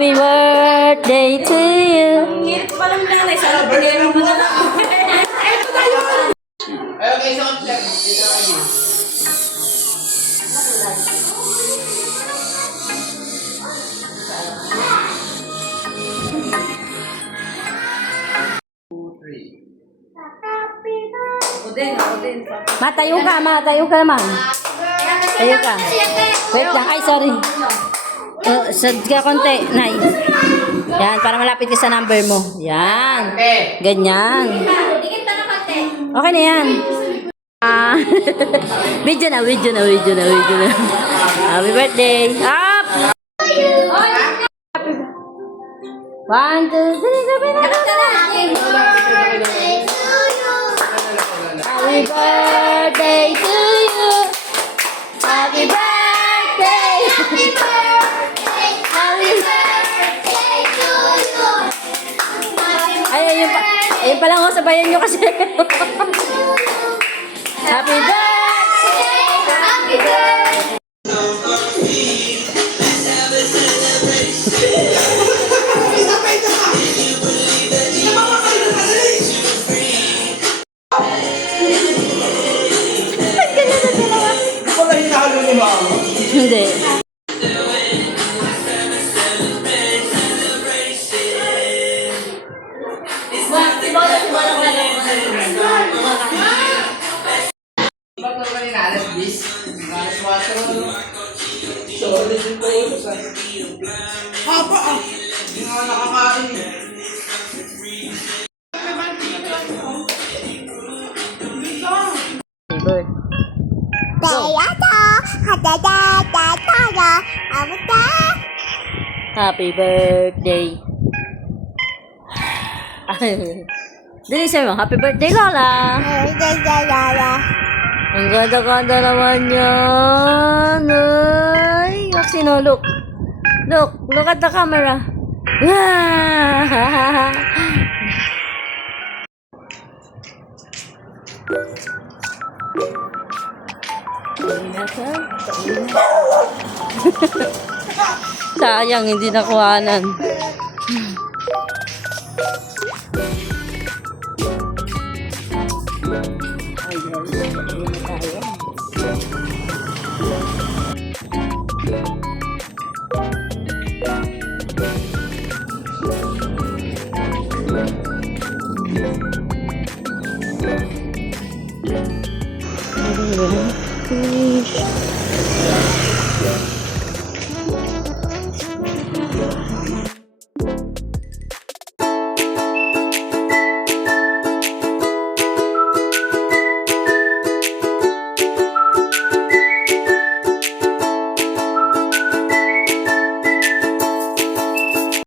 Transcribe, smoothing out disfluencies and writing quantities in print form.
Happy birthday to you. Hirap pa lang nanay. Sana pinili mo na lang. Ito tayo. Ayun, kayo sa kaplan. Dito na kayo. Ako din. Matayo ka naman. Tayo ka. Wait lang, ay sorry. Sad ka konti, Nay. Yan, para malapit ka sa number mo. Yan. Ganyan. Okay na yan. Video na. Happy birthday. Up! 1, 2, 3, sabi na. Happy birthday to you. Happy birthday. Happy birthday. Happy birthday to you. Ay, ayun pa lang ako, sabayan nyo kasi. Happy birthday. Happy birthday. Wala hinahalo ni Mama. Hindi. Ba't naman kanina alas 10? Alas 4. Sorry din po ito sa... Haba ah! Hindi nga nakakain eh. Happy birthday. Dali sa'yo, happy birthday, Lola. Ang ganda-ganda naman yan. Ay, sino? Look, look at the camera. Sayang, hindi nakuhanan.